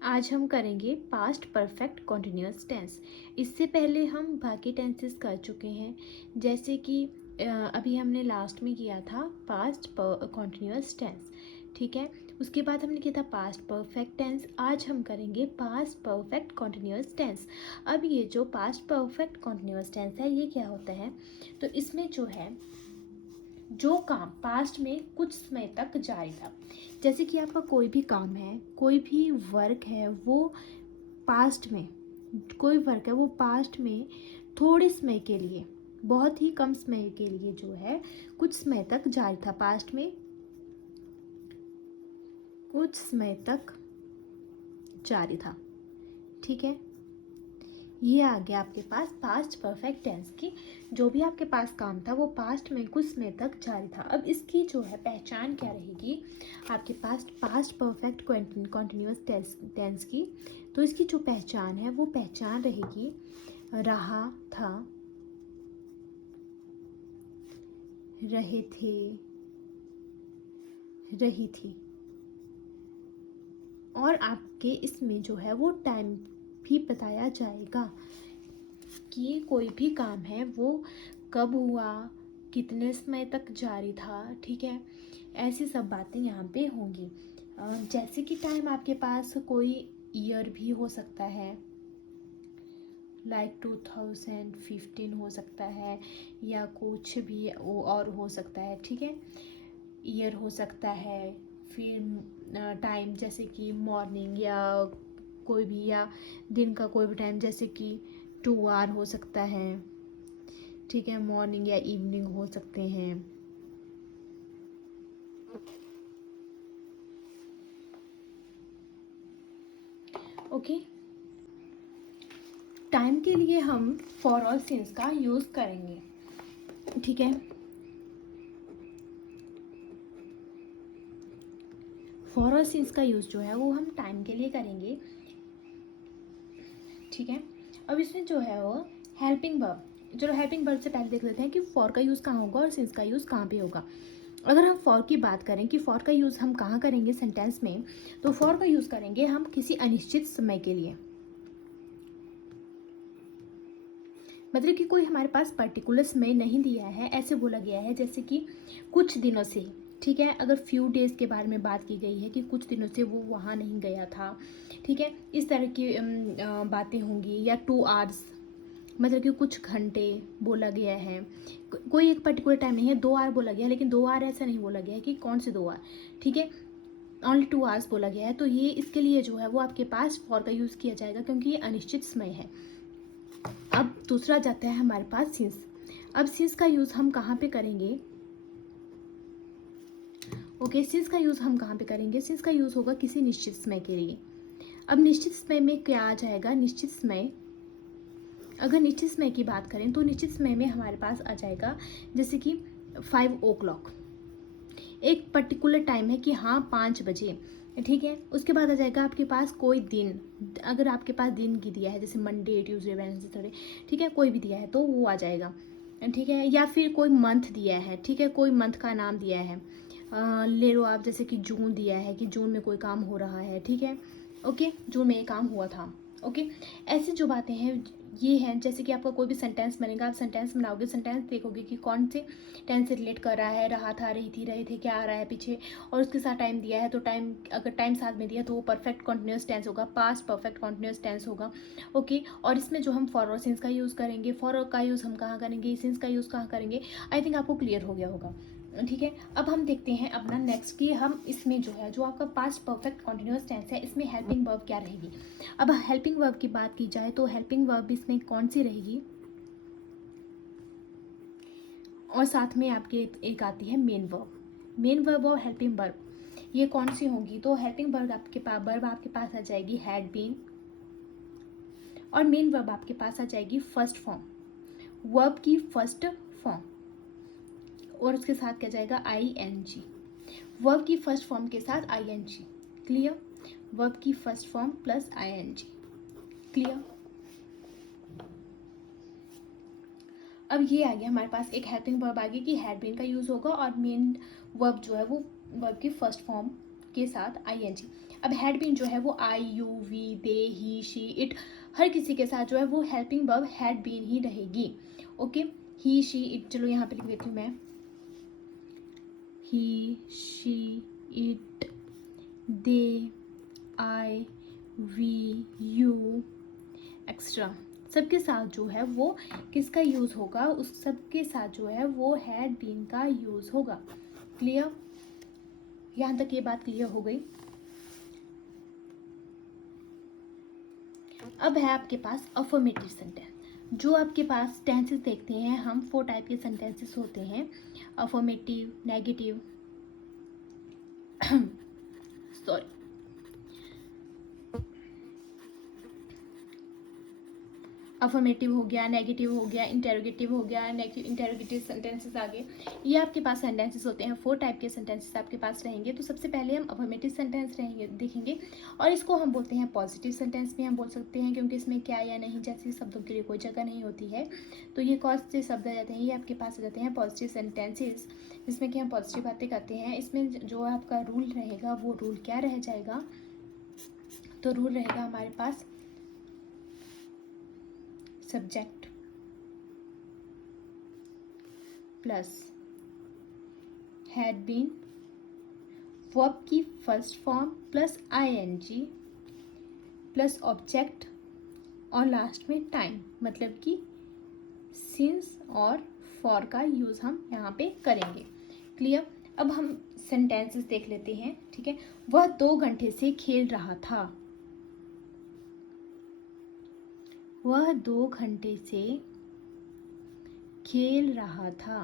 आज हम करेंगे पास्ट परफेक्ट कॉन्टिन्यूअस टेंस। इससे पहले हम बाकी टेंसेस कर चुके हैं, जैसे कि अभी हमने लास्ट में किया था पास्ट कॉन्टिन्यूअस टेंस। ठीक है, उसके बाद हमने किया था पास्ट परफेक्ट टेंस। आज हम करेंगे पास्ट परफेक्ट कॉन्टिन्यूअस टेंस। अब ये जो पास्ट परफेक्ट कॉन्टिन्यूअस टेंस है ये क्या होता है, तो इसमें जो है जो काम पास्ट में कुछ समय तक जारी था, जैसे कि आपका कोई भी काम है, कोई भी वर्क है, वो पास्ट में कोई वर्क है वो पास्ट में थोड़े समय के लिए, बहुत ही कम समय के लिए जो है कुछ समय तक जारी था, पास्ट में कुछ समय तक जारी था। ठीक है, ये आ गया आपके पास पास्ट परफेक्ट टेंस की। जो भी आपके पास काम था वो पास्ट में कुछ समय तक जारी था। अब इसकी जो है पहचान क्या रहेगी आपके पास पास्ट परफेक्ट कॉन्टिन्यूअस टेंस की, तो इसकी जो पहचान है वो पहचान रहेगी रहा था, रहे थे, रही थी। और आपके इसमें जो है वो टाइम भी बताया जाएगा कि कोई भी काम है वो कब हुआ, कितने समय तक जारी था। ठीक है, ऐसी सब बातें यहाँ पे होंगी। जैसे कि टाइम आपके पास कोई ईयर भी हो सकता है, लाइक 2015 हो सकता है, या कुछ भी और हो सकता है। ठीक है, ईयर हो सकता है, फिर टाइम जैसे कि मॉर्निंग या कोई भी, या दिन का कोई भी टाइम जैसे कि 2 आवर हो सकता है। ठीक है, मॉर्निंग या इवनिंग हो सकते हैं। ओके, टाइम के लिए हम फॉर और सिंस का यूज़ करेंगे। ठीक है, फॉर और सिंस का यूज़ जो है वो हम टाइम के लिए करेंगे। ठीक है, अब इसमें जो है वो हेल्पिंग वर्ब, चलो हेल्पिंग वर्ब से पहले देख लेते हैं कि फॉर का यूज़ कहाँ होगा और सिंस का यूज़ कहाँ पे होगा। अगर हम फॉर की बात करें कि फॉर का यूज़ हम कहाँ करेंगे सेंटेंस में, तो फॉर का यूज़ करेंगे हम किसी अनिश्चित समय के लिए, मतलब कि कोई हमारे पास पर्टिकुलर समय नहीं दिया है, ऐसे बोला गया है जैसे कि कुछ दिनों से। ठीक है, अगर फ्यू डेज के बारे में बात की गई है कि कुछ दिनों से वो वहाँ नहीं गया था। ठीक है, इस तरह की बातें होंगी। या 2 आवर्स, मतलब कि कुछ घंटे बोला गया है, कोई एक पर्टिकुलर टाइम नहीं है। 2 आवर बोला गया है, लेकिन 2 आवर ऐसा नहीं बोला गया है कि कौन से 2 आवर। ठीक है, ओनली 2 आवर्स बोला गया है, तो ये इसके लिए जो है वो आपके पास फॉर का यूज़ किया जाएगा, क्योंकि ये अनिश्चित समय है। अब दूसरा जाता है हमारे पास सिंस। अब सिंस का यूज़ हम कहाँ पे करेंगे, ओके, सिंस का यूज़ हम कहाँ पे करेंगे, सिंस का यूज़ होगा किसी निश्चित समय के लिए। अब निश्चित समय में क्या आ जाएगा, निश्चित समय, अगर निश्चित समय की बात करें तो निश्चित समय में हमारे पास आ जाएगा जैसे कि 5 o'clock, एक पर्टिकुलर टाइम है कि हाँ 5 बजे। ठीक है, उसके बाद आ जाएगा आपके पास कोई दिन, अगर आपके पास दिन की दिया है जैसे मंडे, ट्यूसडे, वेडनेसडे, थर्सडे। ठीक है, कोई भी दिया है तो वो आ जाएगा। ठीक है, या फिर कोई मंथ दिया है। ठीक है, कोई मंथ का नाम दिया है, ले लो आप, जैसे कि जून दिया है कि जून में कोई काम हो रहा है। ठीक है, ओके, जून में ये काम हुआ था। ओके, ऐसी जो बातें हैं ये हैं, जैसे कि आपका कोई भी सेंटेंस बनेगा, आप सेंटेंस बनाओगे, सेंटेंस देखोगे कि कौन से टेंस से रिलेट कर रहा है, रहा था, रही थी, रहे थे, क्या आ रहा है पीछे, और उसके साथ टाइम दिया है, तो टाइम, अगर टाइम साथ में दिया तो वो परफेक्ट कॉन्टिन्यूस टेंस होगा, पास्ट परफेक्ट कॉन्टिन्यूस टेंस होगा। ओके, और इसमें जो हम फॉर और सिंस का यूज़ करेंगे, फॉर का यूज़ हम कहाँ करेंगे, सिंस का यूज़ कहाँ करेंगे, आई थिंक आपको क्लियर हो गया होगा। ठीक है, अब हम देखते हैं अपना नेक्स्ट कि हम इसमें जो है जो आपका पास्ट परफेक्ट कॉन्टिन्यूस टेंस है इसमें हेल्पिंग वर्ब क्या रहेगी। अब हेल्पिंग वर्ब की बात की जाए तो हेल्पिंग वर्ब इसमें कौन सी रहेगी, और साथ में आपके एक आती है मेन वर्ब। मेन वर्ब और हेल्पिंग वर्ब ये कौन सी होंगी, तो हेल्पिंग वर्ब आपके पास आ जाएगी हैड बीन, और मेन वर्ब आपके पास आ जाएगी फर्स्ट फॉर्म, वर्ब की फर्स्ट फॉर्म, और उसके साथ क्या जाएगा ING, वर्ब की फर्स्ट फॉर्म के साथ ING। क्लियर, वर्ब की first form plus ING। Clear, अब ये आ गया हमारे पास एक हेल्पिंग वर्ब आ गई कि हैड बीन का यूज़ होगा, और मेन वर्ब जो है वो वर्ब की फर्स्ट फॉर्म के साथ ING। अब हैड बीन जो है वो I, you, we, they, he, she, it, हर किसी के साथ जो है वो हेल्पिंग वर्ब हैड बीन ही रहेगी। ओके, ही, शी, इट, चलो यहाँ पे लिख देती हूँ मैं, he, she, it, they, I, we, you, extra, सबके साथ जो है वो किसका यूज़ होगा, उस सबके साथ जो है वो हैड बीन का यूज़ होगा। क्लियर? यहाँ तक ये बात क्लियर हो गई। अब है आपके पास अफर्मेटिव सेंटेंस। जो आपके पास टेंसेस देखते हैं हम, 4 टाइप के सेंटेंसेस होते हैं, अफर्मेटिव, नेगेटिव, सॉरी, अफर्मेटिव हो गया, नेगेटिव हो गया, इंटेरोगेटिव हो गया, इंटेरोगेटिव सेंटेंसेस आ गए। ये आपके पास सेंटेंसेस होते हैं, 4 टाइप के सेंटेंसेस आपके पास रहेंगे। तो सबसे पहले हम अफर्मेटिव सेंटेंस रहेंगे देखेंगे, और इसको हम बोलते हैं पॉजिटिव सेंटेंस भी हम बोल सकते हैं, क्योंकि इसमें क्या या नहीं जैसे शब्दों के लिए कोई जगह नहीं होती है। तो ये कौन से शब्द आ जाते हैं, ये आपके पास आ जाते हैं पॉजिटिव सेंटेंसेस, जिसमें कि हम पॉजिटिव बातें करते हैं। इसमें जो आपका रूल रहेगा वो रूल क्या रह जाएगा, तो रूल रहेगा हमारे पास subject plus had been, verb की first form plus ING plus object, और लास्ट में टाइम, मतलब कि सिंस और फॉर का यूज़ हम यहाँ पे करेंगे। क्लियर? अब हम सेंटेंसेस देख लेते हैं, ठीक है। वह 2 घंटे से खेल रहा था, वह 2 घंटे से खेल रहा था।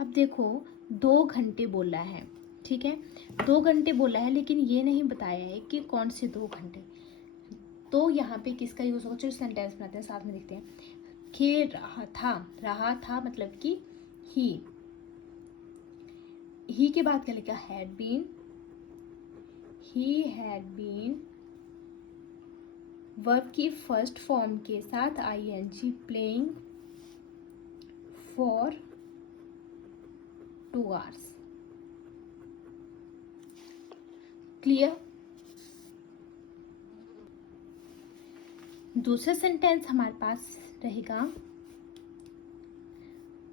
अब देखो 2 घंटे बोला है, ठीक है, 2 घंटे बोला है, लेकिन ये नहीं बताया है कि कौन से 2 घंटे। तो यहाँ पे किसका यूज़ होगा, चलो सेंटेंस बनाते हैं, साथ में देखते हैं। खेल रहा था मतलब कि ही के बाद क्या लिखा, had been, he had been, verb की फर्स्ट फॉर्म के साथ ING, playing for 2 hours। Clear? दूसरा सेंटेंस हमारे पास रहेगा,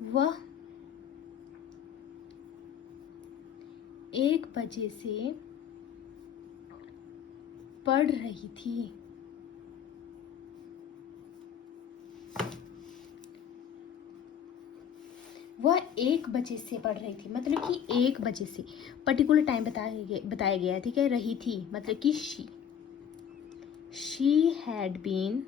वह 1 बजे से पढ़ रही थी, वह 1 बजे से पढ़ रही थी, मतलब कि 1 बजे से पर्टिकुलर टाइम बताया गया है, ठीक है। रही थी मतलब कि she had been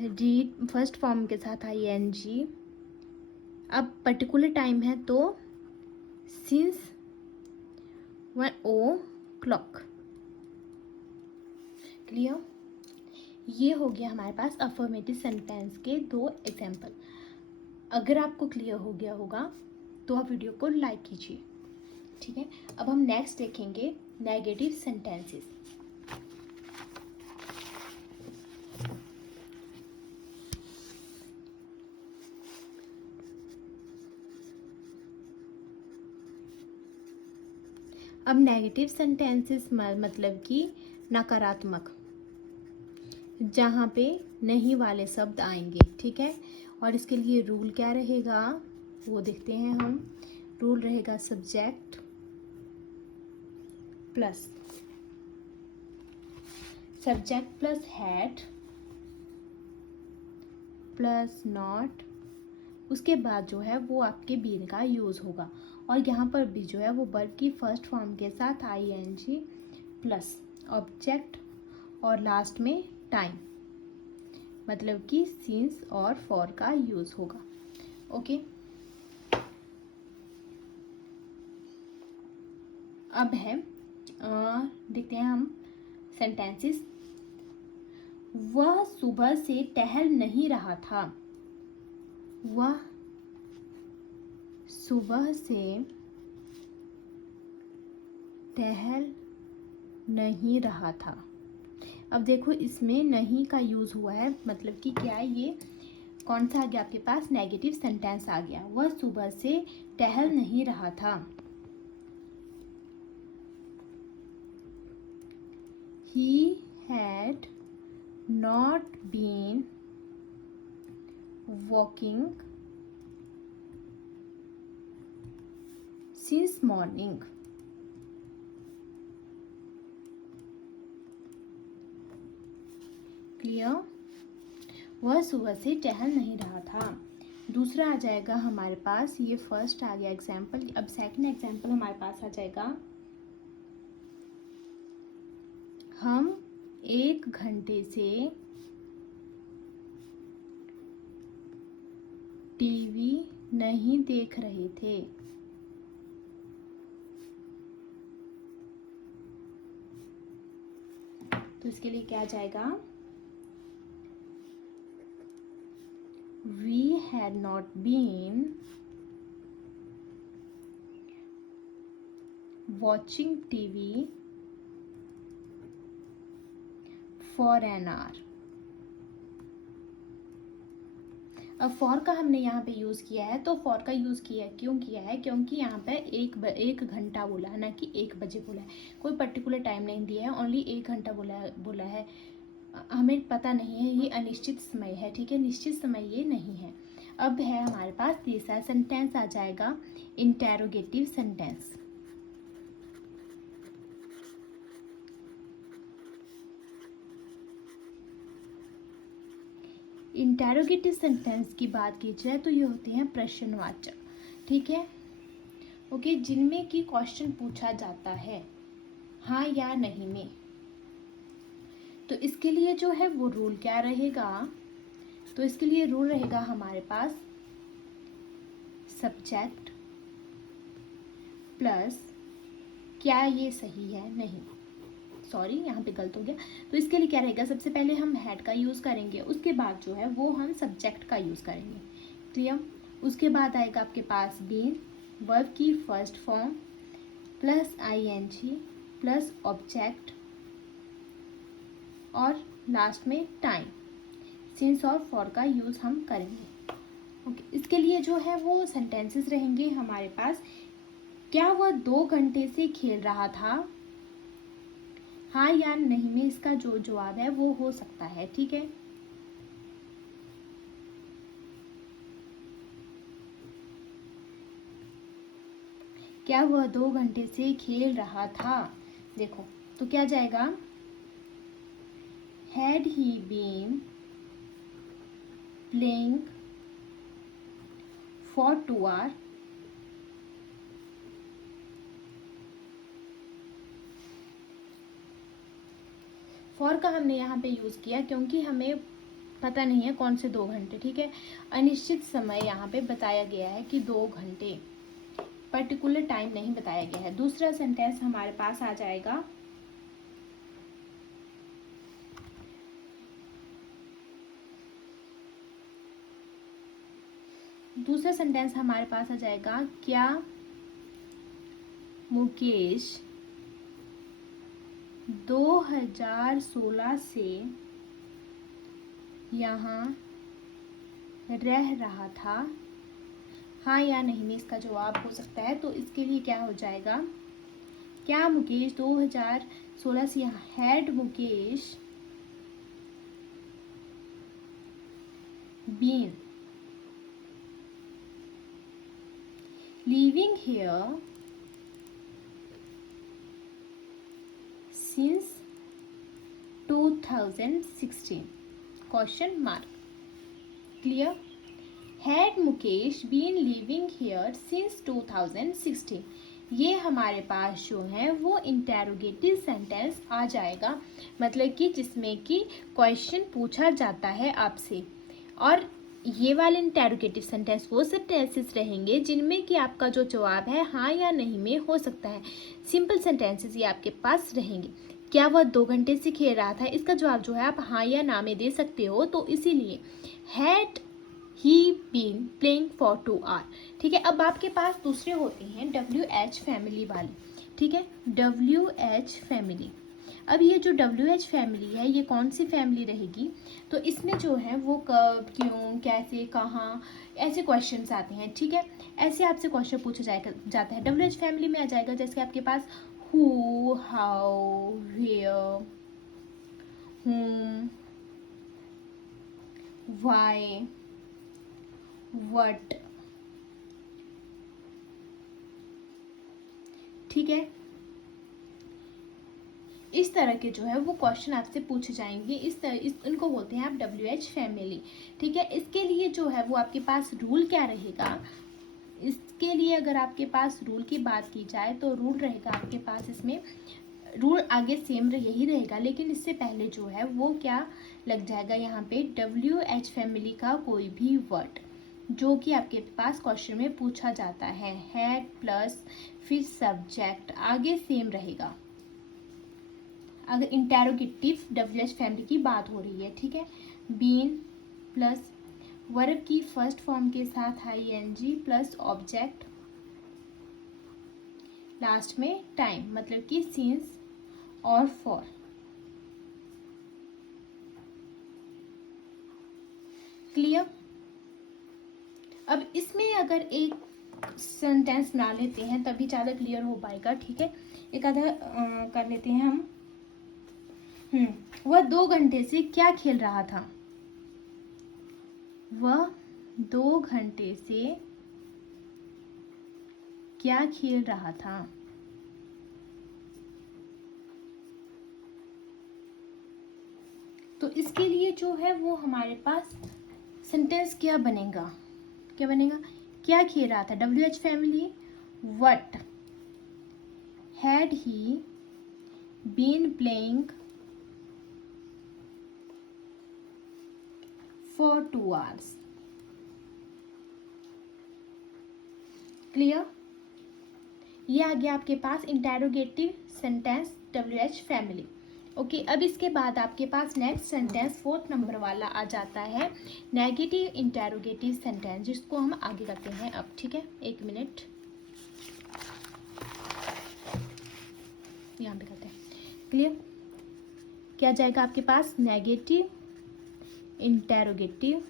read first form के साथ आईएनजी। अब पर्टिकुलर टाइम है तो सिंस 1 o'clock। क्लियर? ये हो गया हमारे पास अफर्मेटिव सेंटेंस के 2 एग्जाम्पल। अगर आपको क्लियर हो गया होगा तो आप वीडियो को लाइक कीजिए, ठीक है। अब हम नेक्स्ट देखेंगे नेगेटिव सेंटेंसेस। अब नेगेटिव सेंटेंसेस मतलब कि नकारात्मक, जहाँ पे नहीं वाले शब्द आएंगे, ठीक है। और इसके लिए रूल क्या रहेगा वो देखते हैं हम। रूल रहेगा subject plus had plus not, उसके बाद जो है वो आपके बीन का यूज़ होगा, और यहाँ पर भी जो है वो वर्ब की फर्स्ट फॉर्म के साथ आईएनजी प्लस ऑब्जेक्ट, और लास्ट में टाइम, मतलब कि सिंस और फॉर का यूज़ होगा। ओके, अब है देखते हैं हम सेंटेंसेस। वह सुबह से टहल नहीं रहा था, वह सुबह से टहल नहीं रहा था। अब देखो इसमें नहीं का यूज़ हुआ है, मतलब कि क्या है, ये कौन सा आ गया आपके पास? नेगेटिव सेंटेंस आ गया। वह सुबह से टहल नहीं रहा था। He had not been walking since morning. Clear? वह सुबह से टहल नहीं रहा था। दूसरा आ जाएगा हमारे पास, ये फर्स्ट आ गया एग्जाम्पल। अब सेकंड एग्जाम्पल हमारे पास आ जाएगा, हम 1 घंटे से टीवी नहीं देख रहे थे। तो इसके लिए क्या आ जाएगा? We had not been watching TV for an hour. अब फॉर का हमने यहाँ पे यूज़ किया है, तो फॉर का यूज़ क्यों किया है? क्योंकि यहाँ पे एक घंटा बोला है, ना कि 1 बजे बोला है। कोई पर्टिकुलर टाइम नहीं दिया है, ओनली 1 घंटा बोला है। हमें पता नहीं है, ये अनिश्चित समय है, ठीक है, निश्चित समय ये नहीं है। अब है हमारे पास तीसरा सेंटेंस आ जाएगा, इंटेरोगेटिव सेंटेंस। इंटेरोगेटिव सेंटेंस की बात की जाए तो ये होते हैं प्रश्नवाचक, ठीक है, ओके, जिनमें कि क्वेश्चन पूछा जाता है हाँ या नहीं में। तो इसके लिए जो है वो रूल क्या रहेगा? तो इसके लिए रूल रहेगा हमारे पास सब्जेक्ट प्लस क्या ये सही है, नहीं, सॉरी यहाँ पे गलत हो गया। तो इसके लिए क्या रहेगा? सबसे पहले हम हैड का यूज़ करेंगे, उसके बाद जो है वो हम सब्जेक्ट का यूज़ करेंगे, क्लियर? उसके बाद आएगा आपके पास बीन, वर्ब की first form plus ING plus object और लास्ट में टाइम, सिंस और फॉर का यूज़ हम करेंगे, ओके। इसके लिए जो है वो सेंटेंसेस रहेंगे हमारे पास, क्या वह 2 घंटे से खेल रहा था? हाँ या नहीं में इसका जो जवाब है वो हो सकता है, ठीक है। क्या वह 2 घंटे से खेल रहा था? देखो तो क्या जाएगा? Had he been playing for 2 hours? फॉर का हमने यहाँ पे यूज़ किया क्योंकि हमें पता नहीं है कौन से 2 घंटे, ठीक है। अनिश्चित समय यहाँ पे बताया गया है कि 2 घंटे, पर्टिकुलर टाइम नहीं बताया गया है। दूसरा सेंटेंस हमारे पास आ जाएगा, क्या मुकेश 2016 से यहाँ रह रहा था? हाँ या नहीं में इसका जवाब हो सकता है। तो इसके लिए क्या हो जाएगा? क्या मुकेश 2016 से यहाँ, had Mukesh been living here since 2016? Question mark. Clear? Had Mukesh been living here since 2016? ये हमारे पास जो है वो इंटेरोगेटिव सेंटेंस आ जाएगा, मतलब कि जिसमें कि क्वेश्चन पूछा जाता है आपसे। और ये वाले इंटेरोगेटिव सेंटेंस वो सेंटेंसेस रहेंगे जिनमें कि आपका जो जवाब है हाँ या नहीं में हो सकता है। सिंपल सेंटेंसेस ये आपके पास रहेंगे। क्या वह 2 घंटे से खेल रहा था? इसका जवाब जो है आप हाँ या ना में दे सकते हो, तो इसीलिए had he been playing for 2 hours, ठीक है। अब आपके पास दूसरे होते हैं WH फैमिली वाले, ठीक है, WH फैमिली। अब ये जो WH फैमिली है ये कौन सी फैमिली रहेगी, तो इसमें जो है वो कब, क्यों, कैसे, कहाँ, ऐसे क्वेश्चंस आते हैं, ठीक है। ऐसे आपसे क्वेश्चन पूछा जाता है। WH फैमिली में आ जाएगा जैसे आपके पास who, how, where, whom, why, what, ठीक है। इस तरह के जो है वो क्वेश्चन आपसे पूछे जाएंगे। इनको बोलते हैं आप WH फैमिली, ठीक है। इसके लिए जो है वो आपके पास रूल क्या रहेगा, इसके लिए अगर आपके पास रूल की बात की जाए तो रूल रहेगा आपके पास, इसमें रूल आगे सेम यही रहेगा, लेकिन इससे पहले जो है वो क्या लग जाएगा यहाँ पे, WH फैमिली का कोई भी वर्ड जो कि आपके पास क्वेश्चन में पूछा जाता है, हैड प्लस फिर सब्जेक्ट आगे सेम रहेगा। अगर इंटेरोगेटिव WH फैमिली की बात हो रही है, ठीक है, बीन प्लस वर्ब की फर्स्ट फॉर्म के साथ ING प्लस ऑब्जेक्ट, लास्ट में टाइम मतलब कि सिंस और फॉर। क्लियर। अब इसमें अगर एक सेंटेंस बना लेते हैं तभी ज़्यादा क्लियर हो पाएगा, ठीक है। एक आधा कर लेते हैं हम। वह 2 घंटे से क्या खेल रहा था, वह 2 घंटे से क्या खेल रहा था। तो इसके लिए जो है वो हमारे पास सेंटेंस क्या बनेगा, क्या खेल रहा था, WH family, what had he been playing for 2 hours। Clear. ये आ गया आपके पास interrogative sentence WH family. Okay, अब इसके बाद आपके पास नेक्स्ट सेंटेंस 4th नंबर वाला आ जाता है नेगेटिव इंटेरोगेटिव सेंटेंस, जिसको हम आगे करते हैं अब, ठीक है। 1 मिनट यहाँ पे करते हैं। क्लियर। क्या जाएगा आपके पास, नेगेटिव इंटेरोगेटिव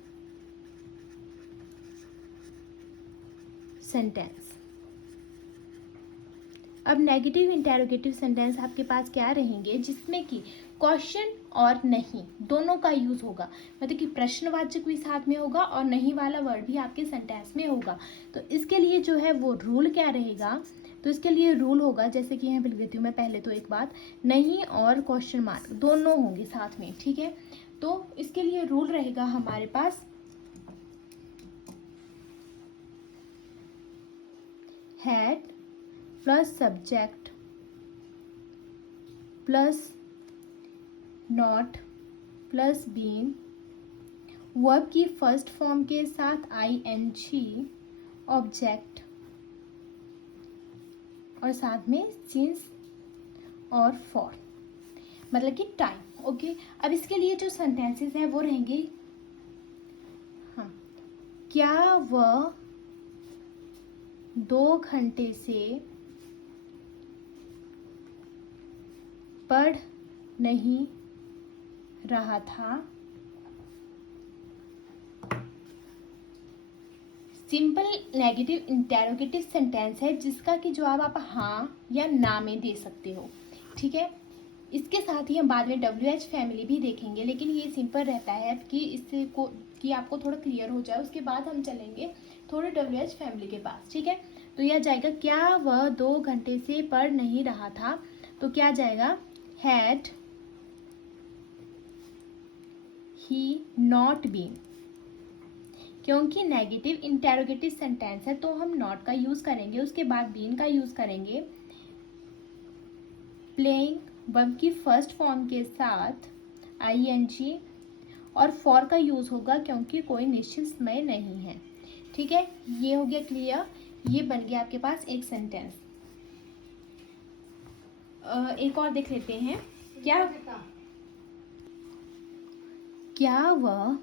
सेंटेंस। अब नेगेटिव इंटेरोगेटिव सेंटेंस आपके पास क्या रहेंगे, जिसमें कि क्वेश्चन और नहीं दोनों का यूज होगा, मतलब कि प्रश्नवाचक भी साथ में होगा और नहीं वाला वर्ड भी आपके सेंटेंस में होगा। तो इसके लिए जो है वो रूल क्या रहेगा, तो इसके लिए रूल होगा, जैसे कि यहाँ पे लिख देती हूँ मैं पहले तो एक बात, नहीं और क्वेश्चन मार्क दोनों होंगे साथ में, ठीक है। तो इसके लिए रूल रहेगा हमारे पास had plus subject plus not plus been, verb की फर्स्ट फॉर्म के साथ ING, ऑब्जेक्ट और साथ में सिंस और फॉर, मतलब कि टाइम। ओके, अब इसके लिए जो सेंटेंसेस हैं वो रहेंगे, हाँ, क्या वह 2 घंटे से पढ़ नहीं रहा था। सिंपल नेगेटिव इंटेरोगेटिव सेंटेंस है जिसका कि जवाब आप हाँ या ना में दे सकते हो, ठीक है। इसके साथ ही हम बाद में WH फैमिली भी देखेंगे, लेकिन ये सिंपल रहता है कि इससे को कि आपको थोड़ा क्लियर हो जाए, उसके बाद हम चलेंगे थोड़े WH फैमिली के पास, ठीक है। तो यह जाएगा, क्या वह 2 घंटे से पढ़ नहीं रहा था, तो क्या जाएगा, हैड ही नॉट बीन, क्योंकि नेगेटिव इंटेरोगेटिव सेंटेंस है तो हम नॉट का यूज करेंगे, उसके बाद बीन का यूज करेंगे, प्लेइंग वर्ब की फर्स्ट फॉर्म के साथ ING और फॉर का यूज होगा क्योंकि कोई निश्चित समय नहीं है, ठीक है। ये हो गया क्लियर, ये बन गया आपके पास एक सेंटेंस। एक और देख लेते हैं, क्या वह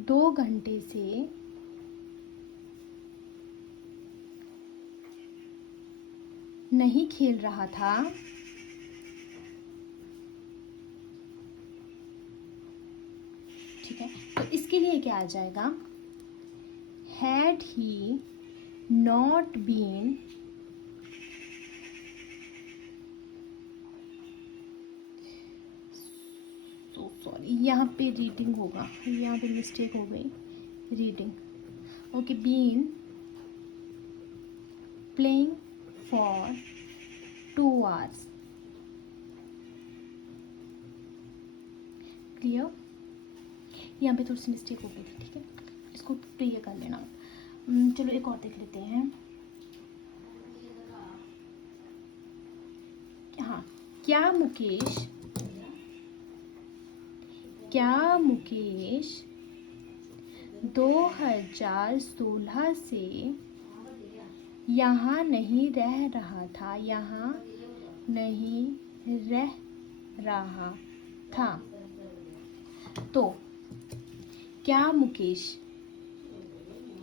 2 घंटे से नहीं खेल रहा था, ठीक है। तो इसके लिए क्या आ जाएगा, had he not been so sorry, यहाँ पे रीडिंग होगा, यहाँ पे मिस्टेक हो गई, reading, okay, been playing for 2 hours, clear. यहाँ पे थोड़ी सी मिस्टेक हो गई थी, ठीक है, इसको क्लियर कर लेना। चलो एक और देख लेते हैं। हाँ, क्या मुकेश 2016 से यहाँ नहीं रह रहा था, तो क्या Mukesh,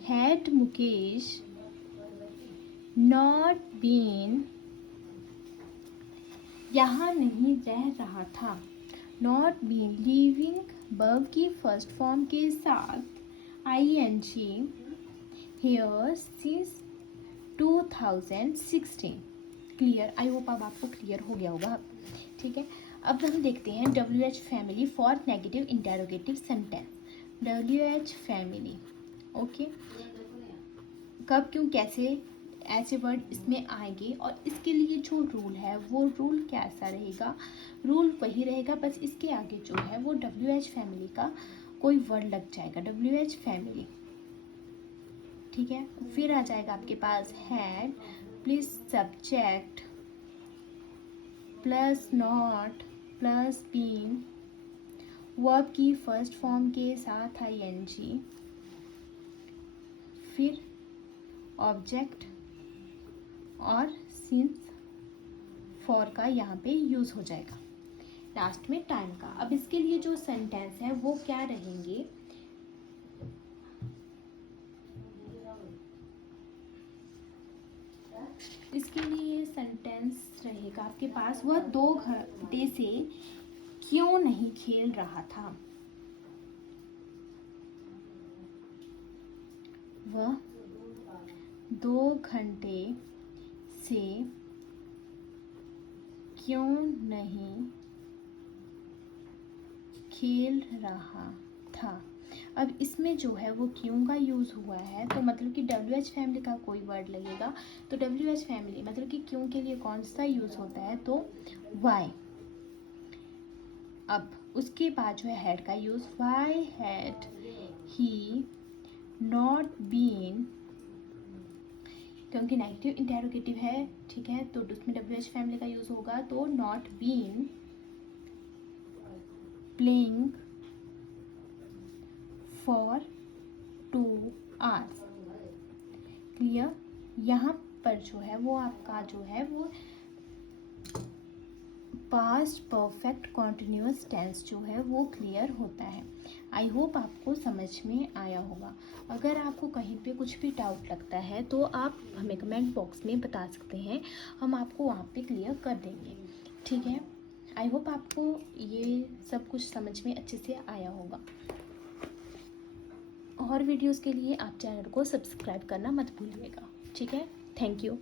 had Mukesh not been, यहाँ नहीं रह रहा था, not been living verb की फर्स्ट फॉर्म के साथ ing here since 2016, clear. I hope अब आपको क्लियर हो गया होगा, ठीक है। अब हम देखते हैं WH family for negative interrogative sentence. WH family, okay, कब क्यों कैसे ऐसे वर्ड इसमें आएंगे, और इसके लिए जो रूल है वो रूल कैसा रहेगा, रूल वही रहेगा, बस इसके आगे जो है वो WH फैमिली का कोई वर्ड लग जाएगा, WH फैमिली, ठीक है। फिर आ जाएगा आपके पास had plus subject plus not plus been, verb की फर्स्ट फॉर्म के साथ ing, फिर ऑब्जेक्ट और सिंस फॉर का यहाँ पे यूज हो जाएगा, लास्ट में टाइम का। अब इसके लिए जो सेंटेंस है वो क्या रहेंगे, इसके लिए सेंटेंस रहेगा आपके पास, वह 2 घंटे से क्यों नहीं खेल रहा था, वह 2 घंटे से क्यों नहीं खेल रहा था। अब इसमें जो है वो क्यों का यूज़ हुआ है, तो मतलब कि WH फैमिली का कोई वर्ड लगेगा, तो WH फैमिली मतलब कि क्यों के लिए कौन सा यूज़ होता है, तो why। अब उसके बाद जो है हैड का use, why had he not been, क्योंकि नेगेटिव इंटेरोगेटिव है, ठीक है, तो उसमें WH फैमिली का यूज़ होगा, तो not been playing for 2 hours, clear. यहाँ पर जो है वो आपका जो है वो पास्ट परफेक्ट कॉन्टिन्यूअस टेंस जो है वो क्लियर होता है। आई होप आपको समझ में आया होगा। अगर आपको कहीं पे कुछ भी डाउट लगता है तो आप हमें कमेंट बॉक्स में बता सकते हैं, हम आपको वहाँ पे क्लियर कर देंगे, ठीक है। आई होप आपको ये सब कुछ समझ में अच्छे से आया होगा। और वीडियोस के लिए आप चैनल को सब्सक्राइब करना मत भूलिएगा, ठीक है। Thank you.